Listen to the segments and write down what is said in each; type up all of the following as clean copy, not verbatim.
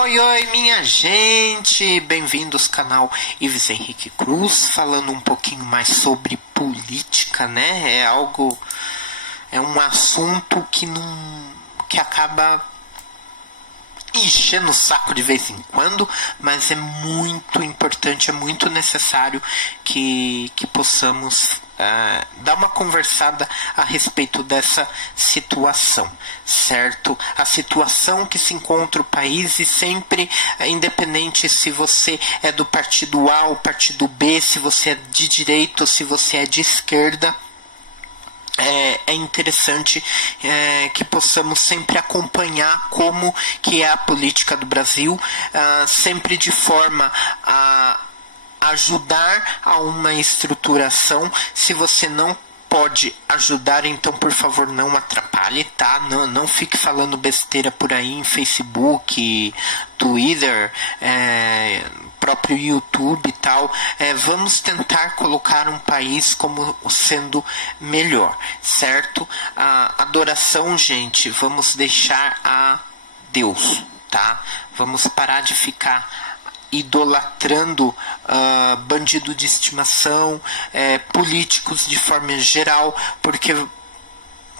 Oi, oi, minha gente! Bem-vindos ao canal Ives Henrique Cruz, falando um pouquinho mais sobre política, né? É um assunto que acaba enchendo o saco de vez em quando, mas é muito importante, é muito necessário que possamos dar uma conversada a respeito dessa situação, certo? A situação que se encontra o país, e sempre, independente se você é do partido A ou partido B, se você é de direita ou se você é de esquerda, é interessante que possamos sempre acompanhar como que é a política do Brasil, sempre de forma a ajudar a uma estruturação. Se você não pode ajudar, então por favor não atrapalhe, tá? Não fique falando besteira por aí em Facebook, Twitter, próprio YouTube e tal. Vamos tentar colocar um país como sendo melhor, certo? A adoração, gente, vamos deixar a Deus, tá? Vamos parar de ficar idolatrando bandido de estimação, políticos de forma geral, porque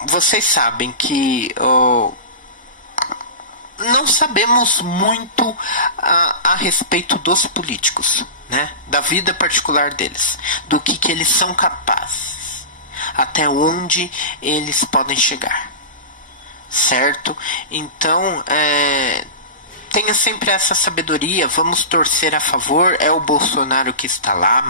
vocês sabem que não sabemos muito a respeito dos políticos, né? Da vida particular deles, do que eles são capazes, até onde eles podem chegar, certo? Então, tenha sempre essa sabedoria, vamos torcer a favor. É o Bolsonaro que está lá,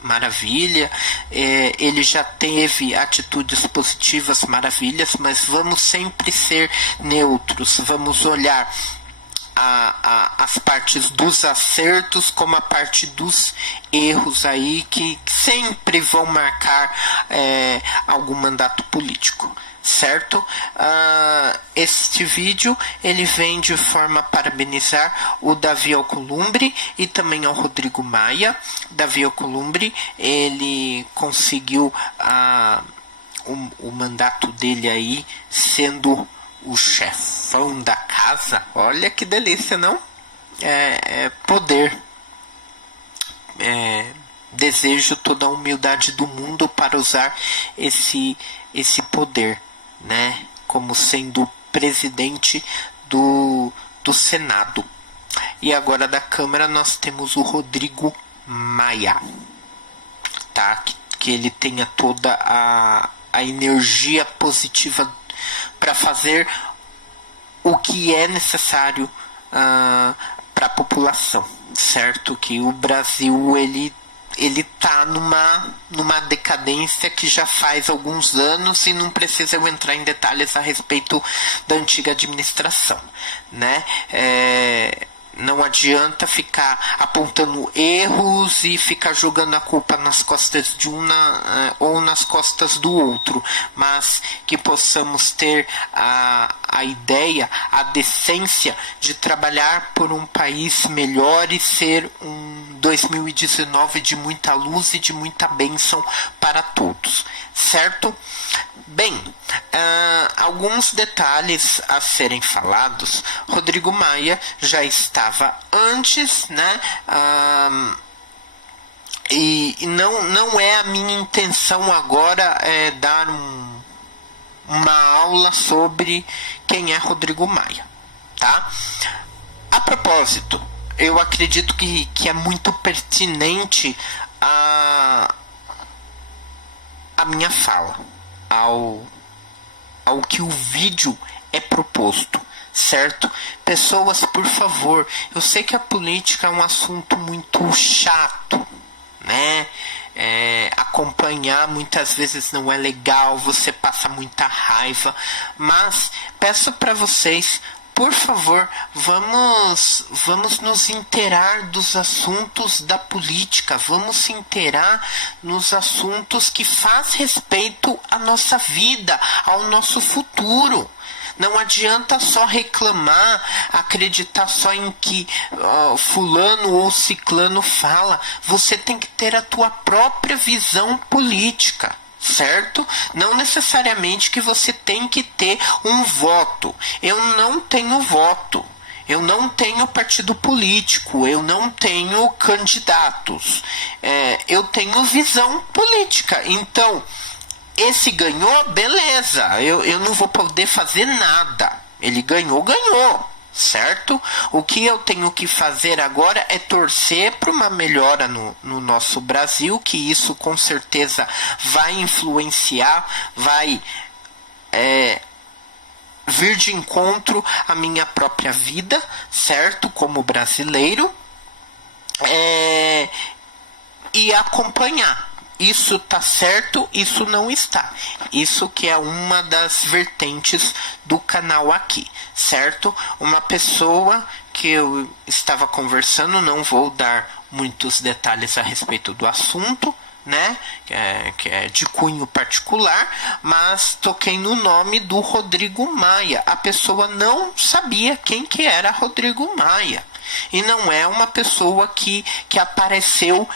maravilha, ele já teve atitudes positivas, maravilhas, mas vamos sempre ser neutros, vamos olhar as partes dos acertos como a parte dos erros aí que sempre vão marcar algum mandato político, certo? Este vídeo ele vem de forma a parabenizar o Davi Alcolumbre e também ao Rodrigo Maia. Davi Alcolumbre, ele conseguiu o mandato dele aí sendo o chefão da casa. Olha que delícia, não? Poder. Desejo toda a humildade do mundo para usar esse poder, né? Como sendo presidente do Senado. E agora da Câmara nós temos o Rodrigo Maia, tá? Que ele tenha toda a energia positiva para fazer o que é necessário para a população, certo? Que o Brasil ele tá numa decadência que já faz alguns anos, e não precisa eu entrar em detalhes a respeito da antiga administração, né? Não adianta ficar apontando erros e ficar jogando a culpa nas costas de ou nas costas do outro, mas que possamos ter a ideia, a decência de trabalhar por um país melhor e ser um 2019 de muita luz e de muita bênção para todos, certo? Bem, alguns detalhes a serem falados. Rodrigo Maia já estava antes, né? E não é a minha intenção agora dar uma aula sobre quem é Rodrigo Maia, tá? A propósito, eu acredito que é muito pertinente a minha fala ao que o vídeo é proposto, certo? Pessoas, por favor, eu sei que a política é um assunto muito chato, né? Acompanhar muitas vezes não é legal, você passa muita raiva, mas peço para vocês, por favor, vamos nos inteirar dos assuntos da política, vamos se inteirar nos assuntos que faz respeito à nossa vida, ao nosso futuro. Não adianta só reclamar, acreditar só em que fulano ou ciclano fala. Você tem que ter a tua própria visão política, certo? Não necessariamente que você tem que ter um voto. Eu não tenho voto. Eu não tenho partido político, eu não tenho candidatos, eu tenho visão política. Então, esse ganhou, beleza, eu não vou poder fazer nada. Ele ganhou, certo? O que eu tenho que fazer agora é torcer para uma melhora no nosso Brasil, que isso com certeza vai influenciar, vai vir de encontro à minha própria vida, certo? Como brasileiro, e acompanhar. Isso tá certo, isso não está. Isso que é uma das vertentes do canal aqui, certo? Uma pessoa que eu estava conversando, não vou dar muitos detalhes a respeito do assunto, né? Que é de cunho particular, mas toquei no nome do Rodrigo Maia. A pessoa não sabia quem que era Rodrigo Maia. E não é uma pessoa que apareceu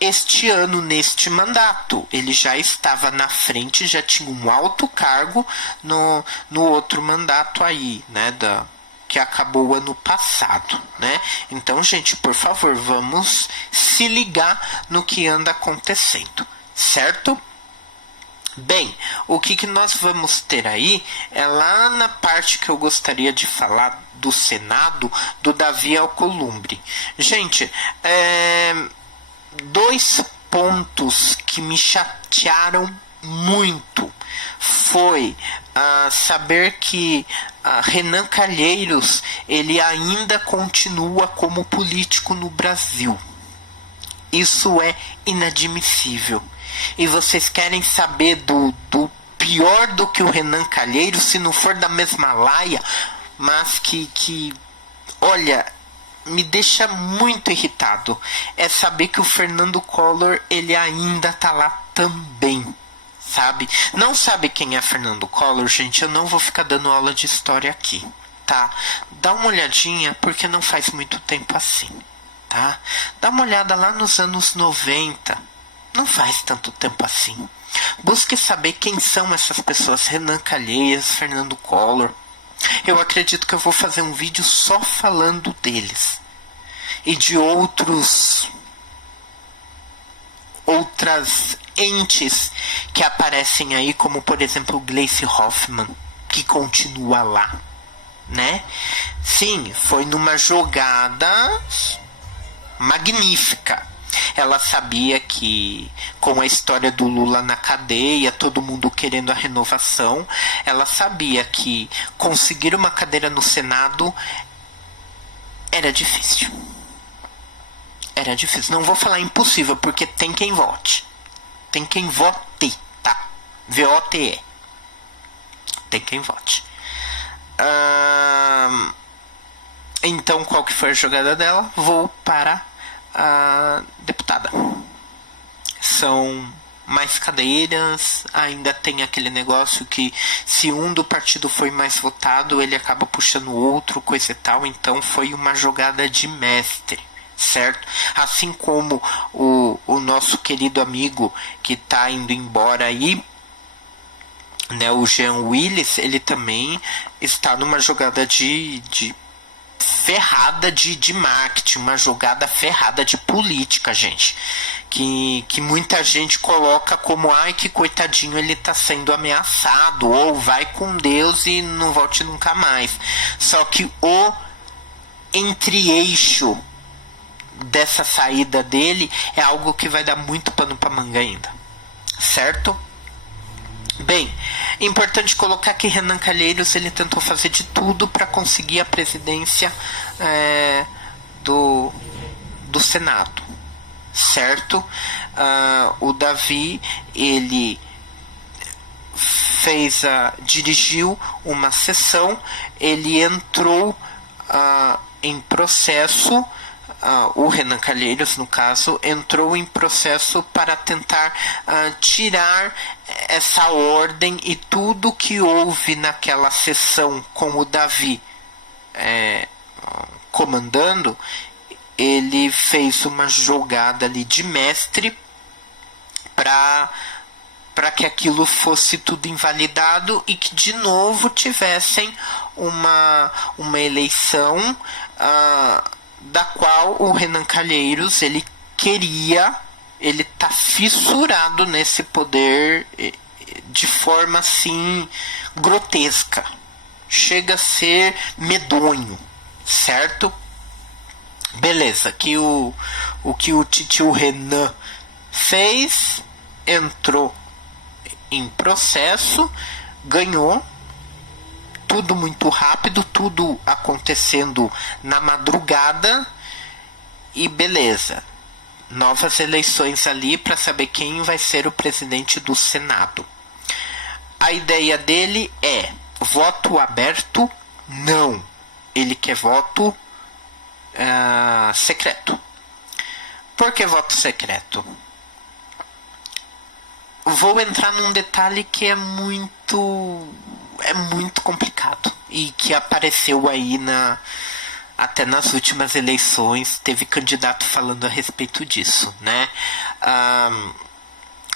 este ano neste mandato. Ele já estava na frente, já tinha um alto cargo no outro mandato aí, né, que acabou ano passado, né? Então, gente, por favor, vamos se ligar no que anda acontecendo, certo? Bem, o que nós vamos ter aí é lá na parte que eu gostaria de falar do Senado, do Davi Alcolumbre. Gente, dois pontos que me chatearam muito foi saber que Renan Calheiros ele ainda continua como político no Brasil. Isso é inadmissível. E vocês querem saber do pior do que o Renan Calheiros, se não for da mesma laia, mas que olha, me deixa muito irritado, é saber que o Fernando Collor ele ainda tá lá também, sabe? Não sabe quem é Fernando Collor, gente? Eu não vou ficar dando aula de história aqui, tá? Dá uma olhadinha, porque não faz muito tempo assim, tá? Dá uma olhada lá nos anos 90, não faz tanto tempo assim. Busque saber quem são essas pessoas, Renan Calheiros, Fernando Collor. Eu acredito que eu vou fazer um vídeo só falando deles. E de outras entes que aparecem aí, como por exemplo Gleice Hoffmann, que continua lá, né? Sim, foi numa jogada magnífica. Ela sabia que com a história do Lula na cadeia, todo mundo querendo a renovação, ela sabia que conseguir uma cadeira no Senado era difícil. Era difícil. Não vou falar impossível, porque tem quem vote. Tem quem vote, tá? V-O-T-E. Tem quem vote. Então, qual que foi a jogada dela? Vou para a deputada. São mais cadeiras, ainda tem aquele negócio que se um do partido foi mais votado, ele acaba puxando o outro, coisa e tal. Então foi uma jogada de mestre, certo? Assim como o nosso querido amigo que tá indo embora aí, né, o Jean Willis, ele também está numa jogada de ferrada de marketing, uma jogada ferrada de política, gente, que muita gente coloca como, ai, que coitadinho, ele tá sendo ameaçado, ou vai com Deus e não volte nunca mais. Só que o entre-eixo dessa saída dele é algo que vai dar muito pano pra manga ainda, certo? Bem, importante colocar que Renan Calheiros ele tentou fazer de tudo para conseguir a presidência do Senado, certo? O Davi ele dirigiu uma sessão, ele entrou em processo. O Renan Calheiros, no caso, entrou em processo para tentar tirar essa ordem, e tudo que houve naquela sessão com o Davi comandando, ele fez uma jogada ali de mestre para para que aquilo fosse tudo invalidado e que de novo tivessem uma eleição da qual o Renan Calheiros ele tá fissurado nesse poder de forma assim grotesca, chega a ser medonho, certo? Beleza, que o que o titio Renan fez, entrou em processo, ganhou, tudo muito rápido, tudo acontecendo na madrugada e beleza. Novas eleições ali para saber quem vai ser o presidente do Senado. A ideia dele é voto aberto? Não. Ele quer voto secreto. Por que voto secreto? Vou entrar num detalhe que é muito complicado e que apareceu aí até nas últimas eleições, teve candidato falando a respeito disso, né?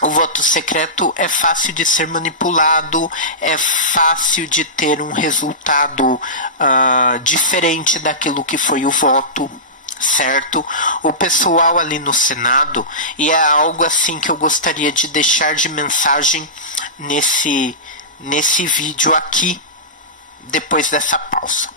O voto secreto é fácil de ser manipulado, é fácil de ter um resultado diferente daquilo que foi o voto, certo? O pessoal ali no Senado, e é algo assim que eu gostaria de deixar de mensagem nesse vídeo aqui, depois dessa pausa.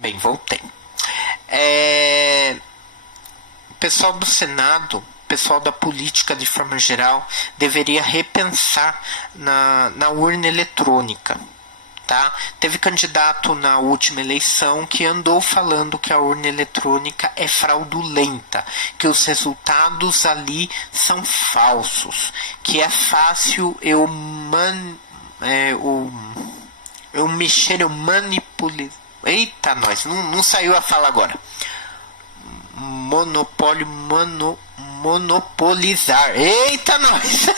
Bem, voltei. O pessoal do Senado, pessoal da política de forma geral, deveria repensar na urna eletrônica. Tá? Teve candidato na última eleição que andou falando que a urna eletrônica é fraudulenta, que os resultados ali são falsos, que é fácil eu manipular. Eita, nós, não saiu a fala agora. Monopolizar. Eita, nós.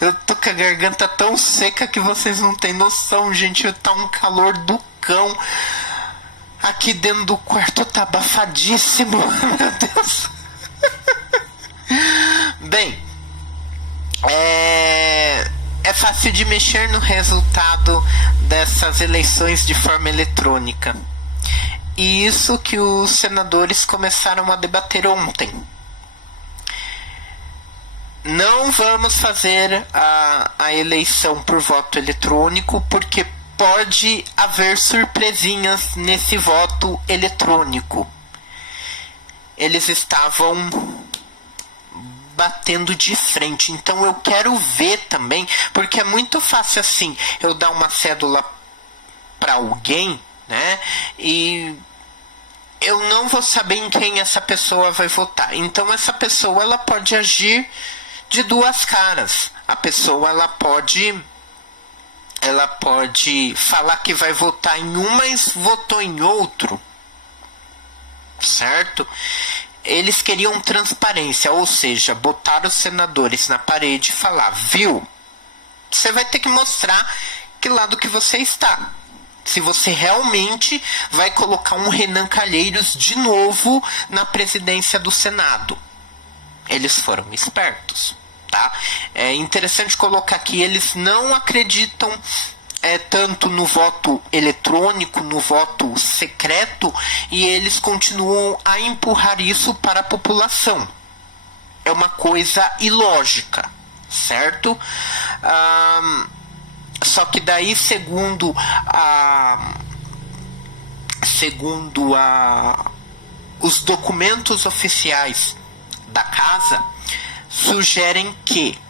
Eu tô com a garganta tão seca que vocês não tem noção, gente. Tá um calor do cão. Aqui dentro do quarto tá abafadíssimo. Meu Deus. Bem, é fácil de mexer no resultado dessas eleições de forma eletrônica. E isso que os senadores começaram a debater ontem. Não vamos fazer a eleição por voto eletrônico, porque pode haver surpresinhas nesse voto eletrônico. Eles estavam batendo de frente. Então eu quero ver também, porque é muito fácil assim, eu dar uma cédula para alguém, né? E eu não vou saber em quem essa pessoa vai votar. Então essa pessoa ela pode agir de duas caras. A pessoa ela pode falar que vai votar em um, mas votou em outro, certo? Eles queriam transparência, ou seja, botar os senadores na parede e falar, viu? Você vai ter que mostrar que lado que você está. Se você realmente vai colocar um Renan Calheiros de novo na presidência do Senado. Eles foram espertos, tá? É interessante colocar que eles não acreditam tanto no voto eletrônico, no voto secreto, e eles continuam a empurrar isso para a população. É uma coisa ilógica, certo? Só que daí, segundo os documentos oficiais da casa, sugerem que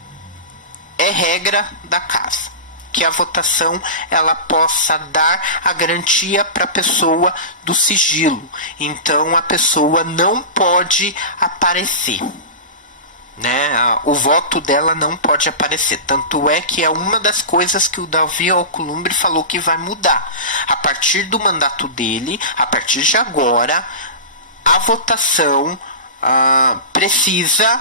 é regra da casa que a votação ela possa dar a garantia para a pessoa do sigilo. Então a pessoa não pode aparecer, né? O voto dela não pode aparecer. Tanto é que é uma das coisas que o Davi Alcolumbre falou que vai mudar. A partir do mandato dele, a partir de agora, a votação precisa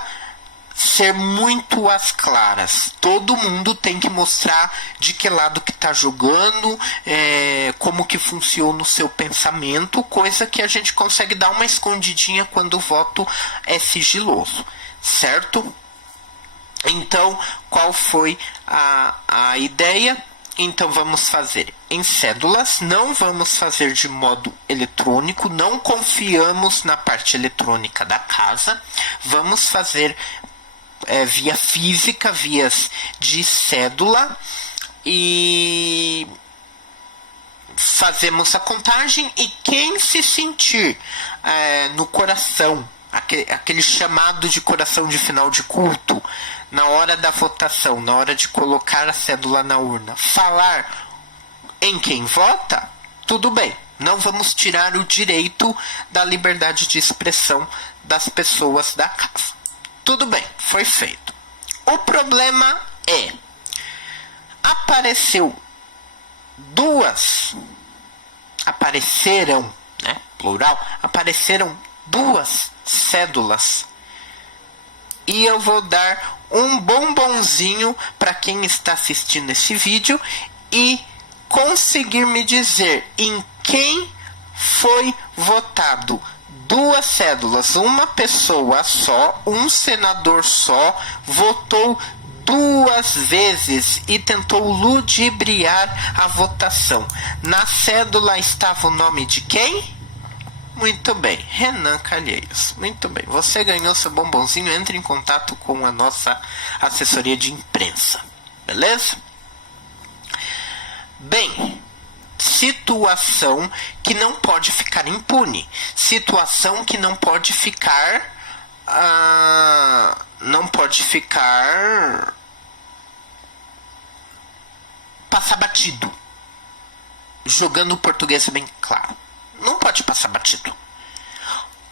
ser muito às claras. Todo mundo tem que mostrar de que lado que está jogando, como que funciona o seu pensamento, coisa que a gente consegue dar uma escondidinha quando o voto é sigiloso, certo? Então, qual foi a ideia? Então, vamos fazer em cédulas, não vamos fazer de modo eletrônico, não confiamos na parte eletrônica da casa, vamos fazer via física, vias de cédula, e fazemos a contagem, e quem se sentir no coração, aquele chamado de coração de final de culto, na hora da votação, na hora de colocar a cédula na urna, falar em quem vota, tudo bem. Não vamos tirar o direito da liberdade de expressão das pessoas da casa. Tudo bem, foi feito. O problema é, apareceram, né, plural, apareceram 2 cédulas. E eu vou dar um bombonzinho para quem está assistindo esse vídeo e conseguir me dizer em quem foi votado 2 cédulas. Uma pessoa só, um senador só, votou 2 vezes e tentou ludibriar a votação. Na cédula estava o nome de quem? Muito bem, Renan Calheiros. Muito bem, você ganhou seu bombonzinho. Entre em contato com a nossa assessoria de imprensa, beleza? Bem, situação que não pode ficar impune, situação que não pode ficar passar batido. Jogando o português bem claro, não pode passar batido.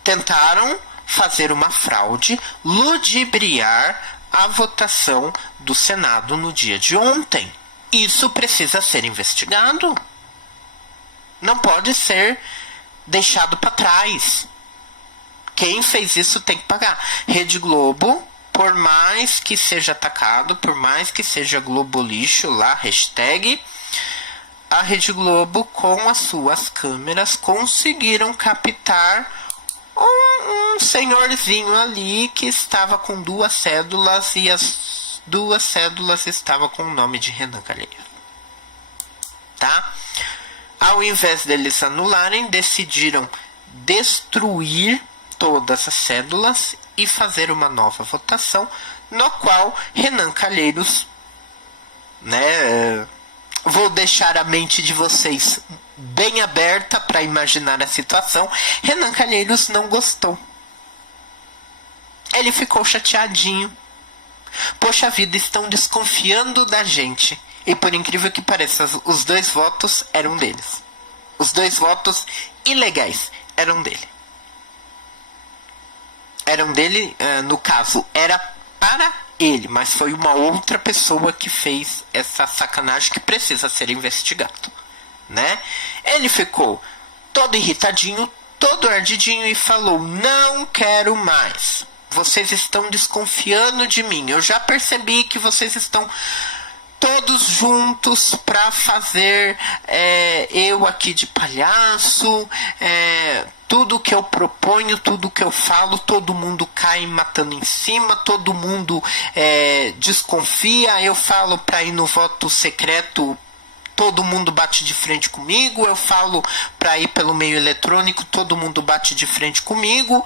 Tentaram fazer uma fraude, ludibriar a votação do Senado no dia de ontem. Isso precisa ser investigado. Não pode ser deixado para trás. Quem fez isso tem que pagar. Rede Globo, por mais que seja atacado, por mais que seja Globo lixo lá, hashtag, a Rede Globo com as suas câmeras conseguiram captar um senhorzinho ali que estava com 2 cédulas, e as 2 cédulas estavam com o nome de Renan Calheiros. Tá? Ao invés deles anularem, decidiram destruir todas as cédulas e fazer uma nova votação, no qual Renan Calheiros, vou deixar a mente de vocês bem aberta para imaginar a situação. Renan Calheiros não gostou. Ele ficou chateadinho. Poxa vida, estão desconfiando da gente. E por incrível que pareça, os 2 votos eram deles. Os 2 votos ilegais eram dele. Eram dele, no caso, era para ele, mas foi uma outra pessoa que fez essa sacanagem que precisa ser investigado, né? Ele ficou todo irritadinho, todo ardidinho e falou: não quero mais. Vocês estão desconfiando de mim. Eu já percebi que vocês estão todos juntos para fazer eu aqui de palhaço. Tudo que eu proponho, tudo que eu falo, todo mundo cai matando em cima, todo mundo desconfia. Eu falo para ir no voto secreto, todo mundo bate de frente comigo. Eu falo para ir pelo meio eletrônico, todo mundo bate de frente comigo.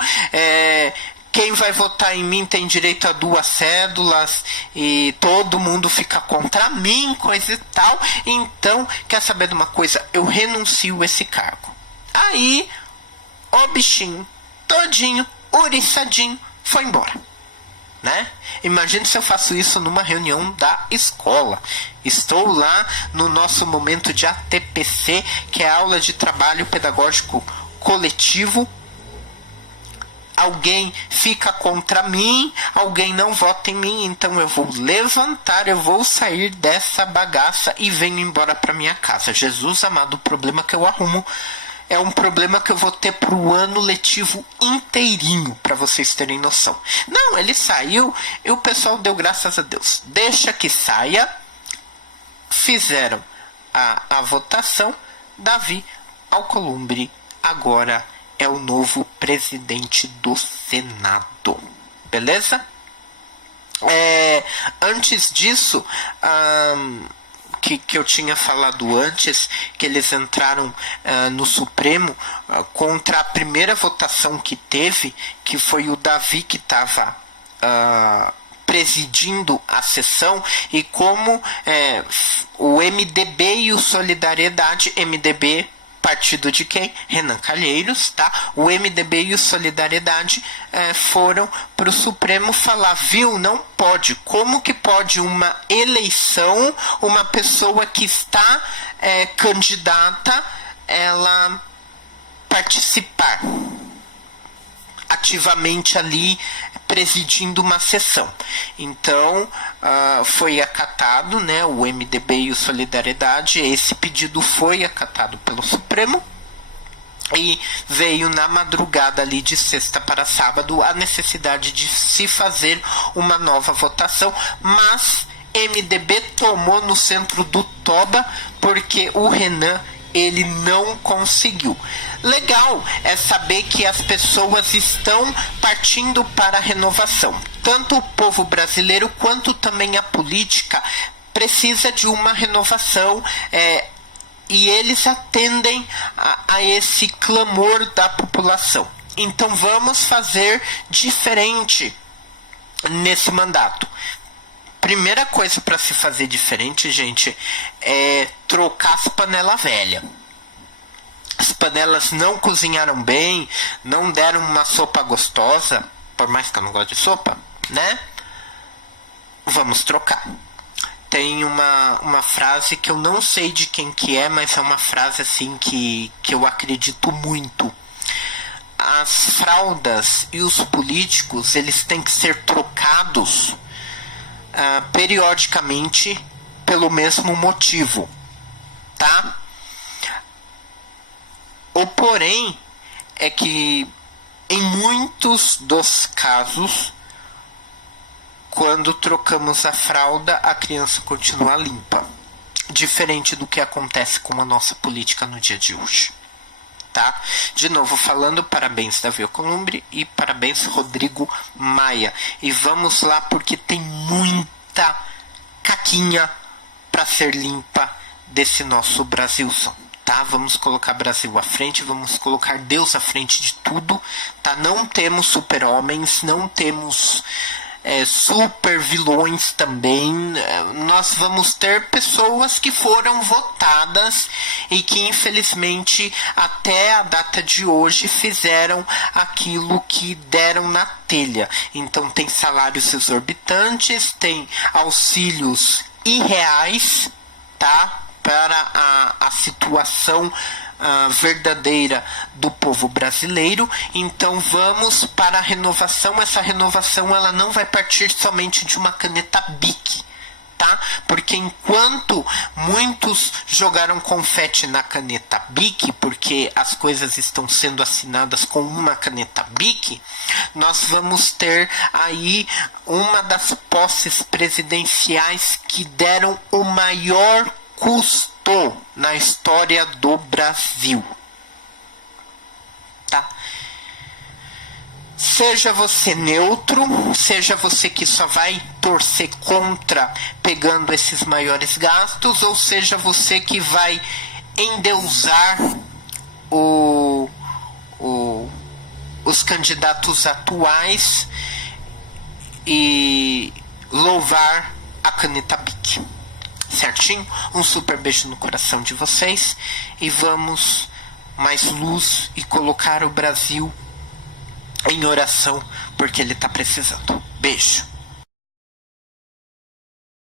Quem vai votar em mim tem direito a 2 cédulas e todo mundo fica contra mim, coisa e tal. Então, quer saber de uma coisa? Eu renuncio a esse cargo. Aí, o bichinho todinho, ouriçadinho, foi embora, né? Imagine se eu faço isso numa reunião da escola. Estou lá no nosso momento de ATPC, que é a aula de trabalho pedagógico coletivo. Alguém fica contra mim, alguém não vota em mim, então eu vou levantar, eu vou sair dessa bagaça e venho embora para minha casa. Jesus amado, o problema que eu arrumo é um problema que eu vou ter pro ano letivo inteirinho, para vocês terem noção. Não, ele saiu e o pessoal deu graças a Deus. Deixa que saia. Fizeram a votação. Davi Alcolumbre agora é o novo presidente do Senado. Beleza? Antes disso, que eu tinha falado antes, que eles entraram no Supremo contra a primeira votação que teve, que foi o Davi que estava presidindo a sessão, e como o MDB e o Solidariedade, MDB, partido de quem? Renan Calheiros, tá? O MDB e o Solidariedade foram para o Supremo falar, viu, não pode. Como que pode uma eleição, uma pessoa que está candidata, ela participar ativamente ali presidindo uma sessão? Então foi acatado, né, o MDB e o Solidariedade. Esse pedido foi acatado pelo Supremo e veio na madrugada ali de sexta para sábado a necessidade de se fazer uma nova votação, mas MDB tomou no centro do toba porque o Renan ele não conseguiu. Legal é saber que as pessoas estão partindo para a renovação. Tanto o povo brasileiro quanto também a política precisa de uma renovação, e eles atendem a esse clamor da população. Então vamos fazer diferente nesse mandato. Primeira coisa para se fazer diferente, gente, é trocar as panelas velhas. As panelas não cozinharam bem, não deram uma sopa gostosa, por mais que eu não goste de sopa, né? Vamos trocar. Tem uma frase que eu não sei de quem que é, mas é uma frase assim que eu acredito muito. As fraldas e os políticos, eles têm que ser trocados periodicamente pelo mesmo motivo, tá? O porém é que em muitos dos casos, quando trocamos a fralda, a criança continua limpa, diferente do que acontece com a nossa política no dia de hoje, tá? De novo falando, parabéns Davi Alcolumbre e parabéns Rodrigo Maia. E vamos lá, porque tem muita caquinha para ser limpa desse nosso Brasilzão, tá? Vamos colocar Brasil à frente, vamos colocar Deus à frente de tudo, tá? Não temos super-homens, não temos super vilões também. Nós vamos ter pessoas que foram votadas e que infelizmente até a data de hoje fizeram aquilo que deram na telha. Então tem salários exorbitantes, tem auxílios irreais, tá? Para a situação verdadeira do povo brasileiro. Então vamos para a renovação. Essa renovação ela não vai partir somente de uma caneta Bic, tá? Porque enquanto muitos jogaram confete na caneta Bic, porque as coisas estão sendo assinadas com uma caneta Bic, nós vamos ter aí uma das posses presidenciais que deram o maior custo na história do Brasil, tá? Seja você neutro, seja você que só vai torcer contra pegando esses maiores gastos, ou seja você que vai endeusar os candidatos atuais e louvar a caneta Bic. Certinho? Um super beijo no coração de vocês e vamos mais luz e colocar o Brasil em oração porque ele tá precisando. Beijo.